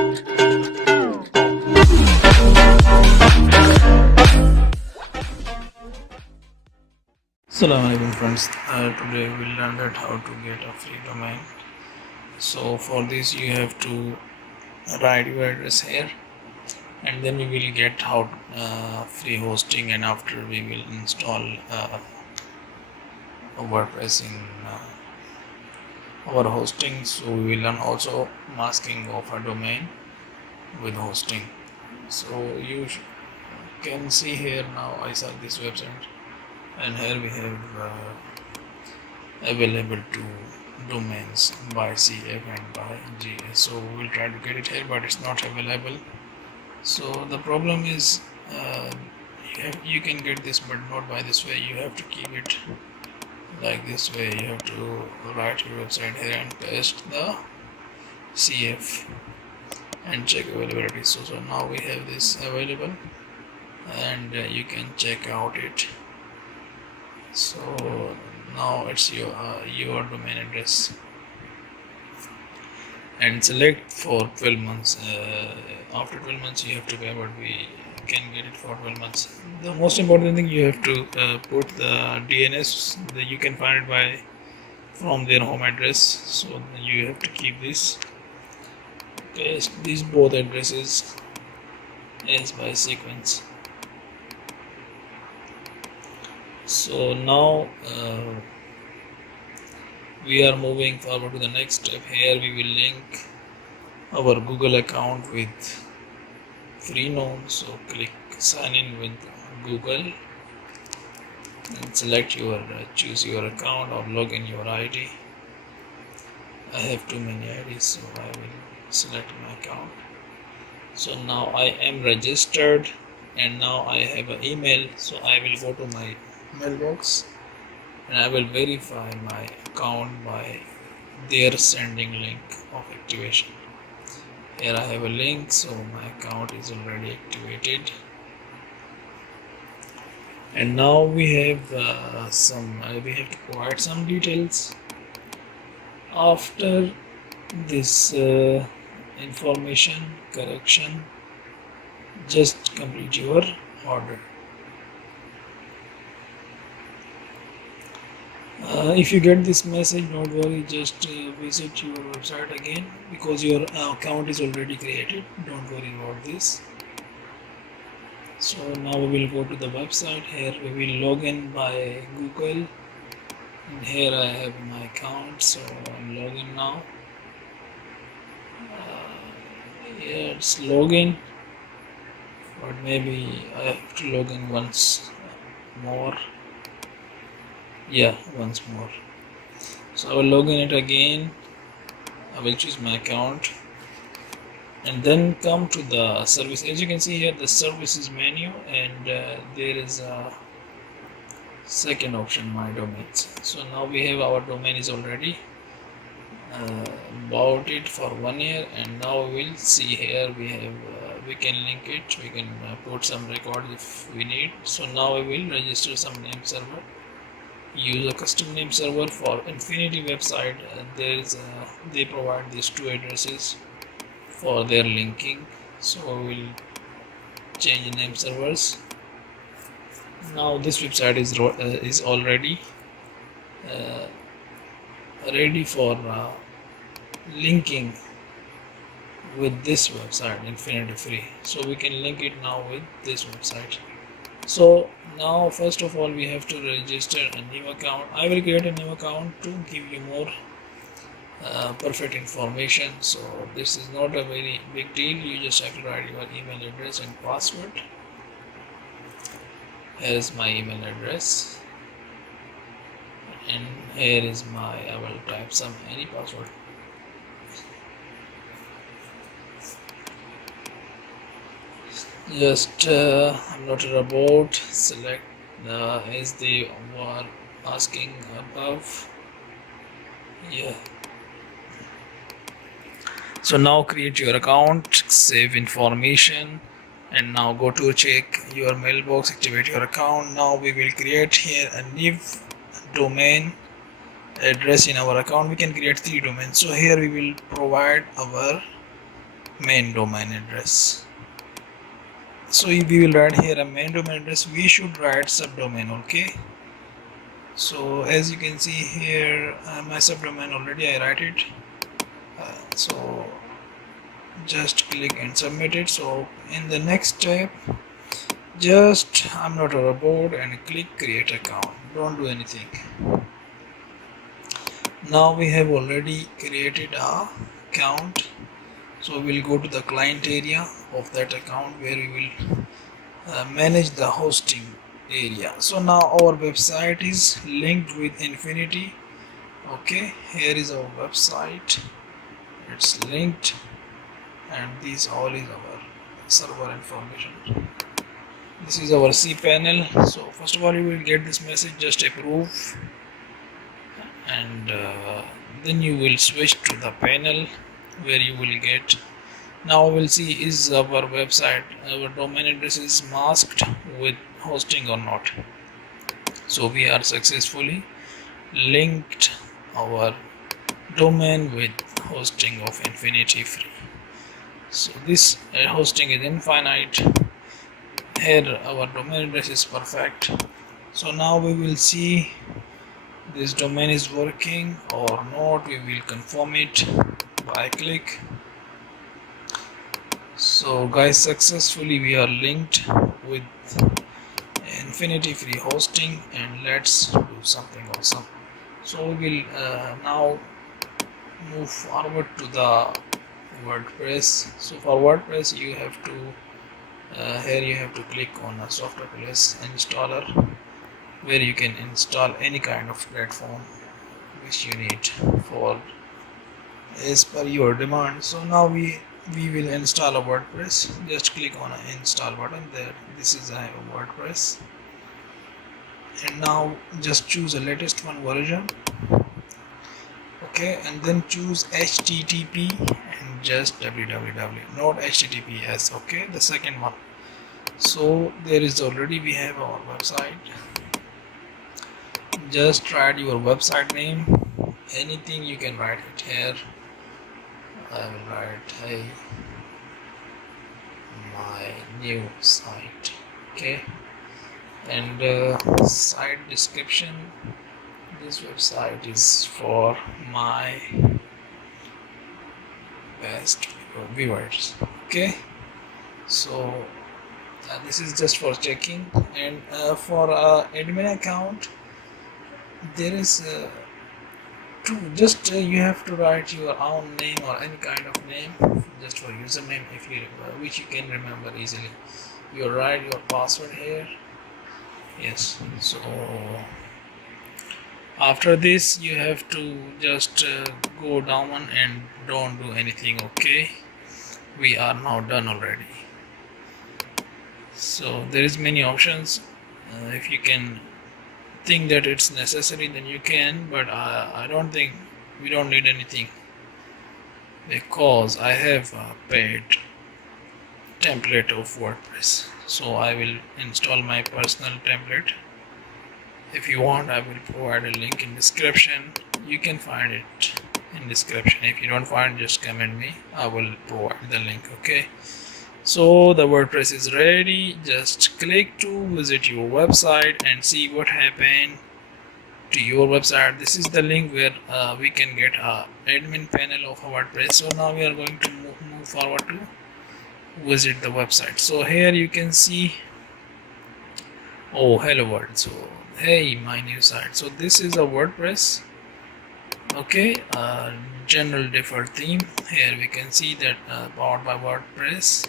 Assalamu alaikum friends. Today we will learn that how to get a free domain. So for this you have to write your address here, and then we will get how free hosting, and after we will install WordPress in our hosting. So we will learn also masking of a domain with hosting. So you can see here now I saw this website, and here we have available two domains by CF and by GS. So we will try to get it here, but it's not available. So the problem is you can get this, but not by this way. You have to keep it like this way. You have to write your website here and paste the CF and check availability. So now we have this available, and you can check out it. So now it's your domain address, and select for 12 months. After 12 months you have to pay, but we can get it for 12 months. The most important thing, you have to put the DNS that you can find it from their home address. So you have to keep this, paste these both addresses as by sequence. So now we are moving forward to the next step. Here we will link our Google account with Freenode. So click sign in with Google and select your choose your account or log in your ID. I have too many IDs, so I will select my account. So now I am registered, and now I have an email. So I will go to my mailbox and I will verify my account by their sending link of activation. Here I have a link, so my account is already activated, and now we have we have to provide some details. After this information correction, just complete your order. If you get this message, don't worry, just visit your website again, because your account is already created. Don't worry about this. So now we will go to the website. Here we will log in by Google, and here I have my account, so I'm logging now. Yeah, it's login, but maybe I have to log in once more. Yeah, once more. So I will log in it again. I will choose my account and then come to the service. As you can see here, the services menu, and there is a second option, my domains. So now we have our domain is already bought it for 1 year, and now we will see here we have we can link it, we can put some records if we need. So now we will register some name server. Use a custom name server for Infinity website. They provide these two addresses for their linking. So we will change the name servers. Now this website is already ready for linking with this website, Infinity Free. So we can link it now with this website. So now first of all we have to register a new account. I will create a new account to give you more perfect information. So this is not a very big deal. You just have to write your email address and password. Here is my email address, and here is I will type any password. Just I'm not a robot. Select as they were asking above. Yeah. So now create your account, save information, and now go to check your mailbox, activate your account. Now we will create here a new domain address in our account. We can create 3 domains. So here we will provide our main domain address. So if we will write here a main domain address, we should write subdomain. Okay, so as you can see here, my subdomain already I write it. So just click and submit it. So in the next step, just I'm not a robot and click create account. Don't do anything. Now we have already created a account, so we'll go to the client area of that account where we will manage the hosting area. So now our website is linked with Infinity. Okay, here is our website, it's linked, and this all is our server information. This is our cPanel. So first of all you will get this message, just approve, and then you will switch to the panel where you will get, now we'll see is our website, our domain address is masked with hosting or not. So we are successfully linked our domain with hosting of Infinity free. So this hosting is infinite. Here our domain address is perfect. So now we will see this domain is working or not. We will confirm it by click. So guys, successfully we are linked with Infinity free hosting, and let's do something awesome. So we will now move forward to the WordPress. So for WordPress you have to here you have to click on a software plus installer where you can install any kind of platform which you need for as per your demand. So now we will install a WordPress. Just click on an install button there. This is a WordPress, and now just choose the latest one version. Okay, and then choose HTTP and just www, not HTTPS. Okay, the second one. So there is already we have our website. Just write your website name, anything you can write it here. I will write, hey, my new site. Okay, and site description, this website is for my best viewers. Okay, so this is just for checking, and for admin account there is just you have to write your own name or any kind of name just for username if you which you can remember easily. You write your password here. Yes, so after this you have to just go down and don't do anything. Okay, we are now done already. So there is many options. If you can think that it's necessary, then you can, but I don't think we don't need anything because I have a paid template of WordPress. So I will install my personal template. If you want, I will provide a link in description. You can find it in description. If you don't find, just comment me, I will provide the link. Okay, so the WordPress is ready. Just click to visit your website and see what happened to your website. This is the link where we can get a admin panel of WordPress. So now we are going to move forward to visit the website. So here you can see, oh, hello world. So hey, my new site. So this is a WordPress. Okay, general default theme. Here we can see that powered by WordPress.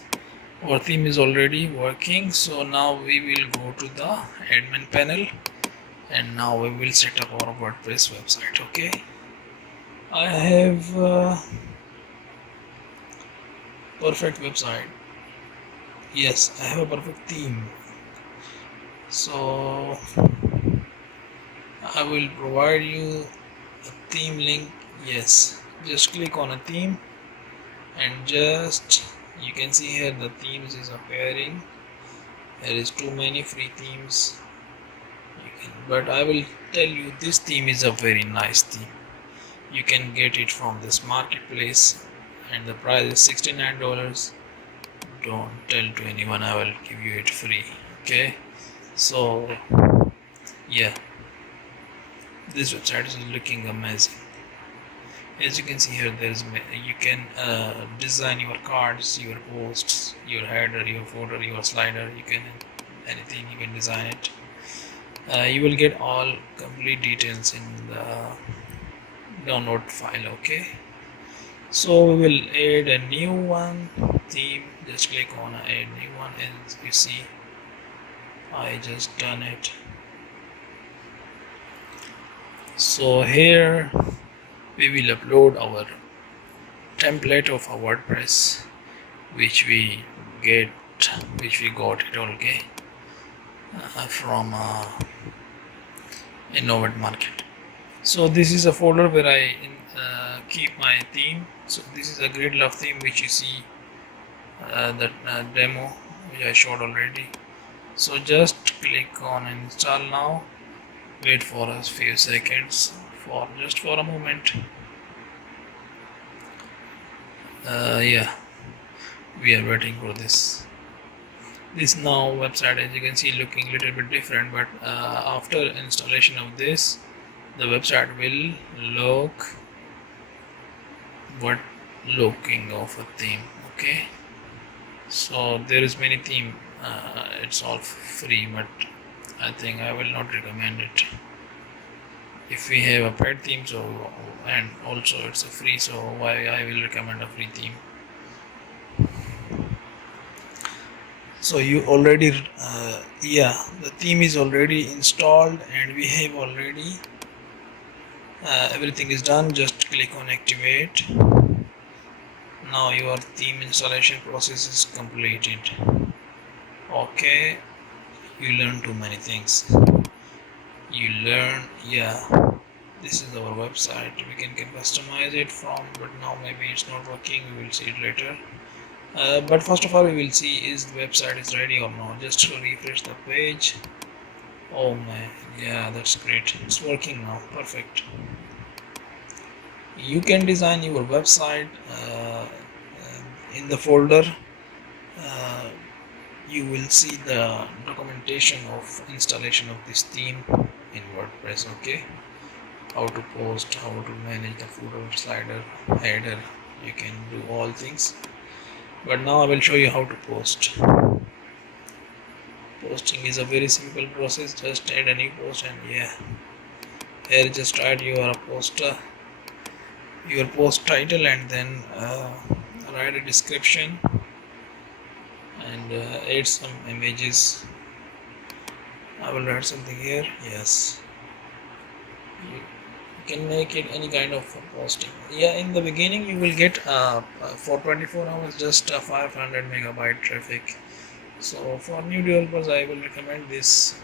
Our theme is already working. So now we will go to the admin panel, and now we will set up our WordPress website. Okay, I have perfect website. Yes, I have a perfect theme. So I will provide you a theme link. Yes, just click on a theme, and just you can see here the themes is appearing. There is too many free themes. But I will tell you, this theme is a very nice theme. You can get it from this marketplace, and the price is $69. Don't tell to anyone, I will give you it free. Okay, so yeah, this website is looking amazing. As you can see here, you can design your cards, your posts, your header, your footer, your slider. You can anything, you can design it. You will get all complete details in the download file. Okay, so we will add a new one theme. Just click on add new one, as you see I just done it. So here we will upload our template of our WordPress which we got it, okay, from Innovate Market. So this is a folder where I keep my theme. So this is a Grid Love theme which you see the demo which I showed already. So just click on install now. Wait for a few seconds, for a moment. Yeah, we are waiting for this. This now website, as you can see, looking a little bit different, but after installation of this, the website will look what looking of a theme. Okay, so there is many theme. It's all free, but I think I will not recommend it. If we have a paid theme, so and also it's a free, so why I will recommend a free theme? So you already the theme is already installed and we have already everything is done. Just click on activate. Now your theme installation process is completed. Okay, you learn too many things. This is our website. We can customize it from, but now maybe it's not working. We will see it later. But first of all, we will see is the website is ready or not. Just to refresh the page. Oh man, yeah, that's great. It's working now. Perfect. You can design your website in the folder. You will see the documentation of installation of this theme in WordPress. Okay, how to post, how to manage the footer, slider, header. You can do all things, but now I will show you how to post. Posting is a very simple process. Just add a new post, and yeah, here just write your poster, your post title, and then write a description and add some images. I will write something here. Yes, you can make it any kind of posting. Yeah, in the beginning you will get for 24 hours just 500 megabyte traffic. So for new developers, I will recommend this.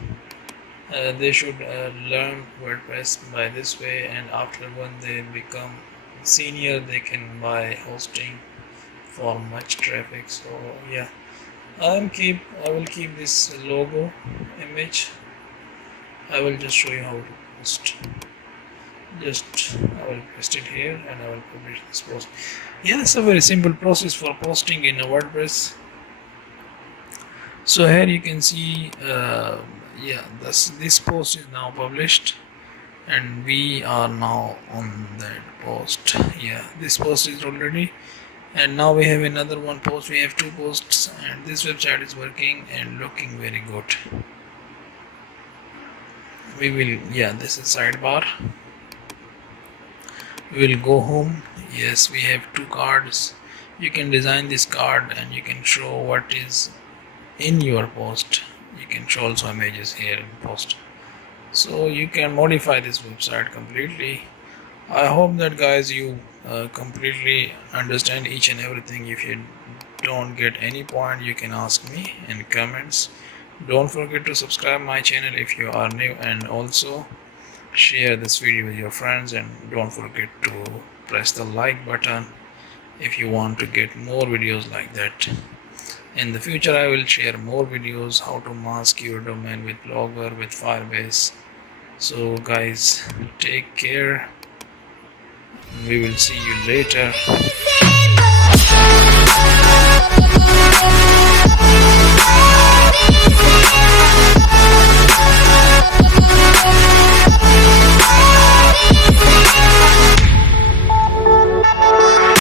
They should learn WordPress by this way, and after when they become senior, they can buy hosting for much traffic. So yeah, I will keep this logo image. I will just show you how to post. I will paste it here and I will publish this post. Yeah, it's a very simple process for posting in a WordPress. So here you can see this post is now published and we are now on that post. Yeah, this post is already, and now we have another one post. We have two posts and this website is working and looking very good. This is sidebar. We will go home. Yes, we have two cards. You can design this card and you can show what is in your post. You can show also images here in post, so you can modify this website completely. I hope that guys you completely understand each and everything. If you don't get any point, you can ask me in comments. Don't forget to subscribe my channel if you are new, and also share this video with your friends, and don't forget to press the like button if you want to get more videos like that. In the future I will share more videos how to mask your domain with Blogger, with Firebase. So guys, take care. We will see you later.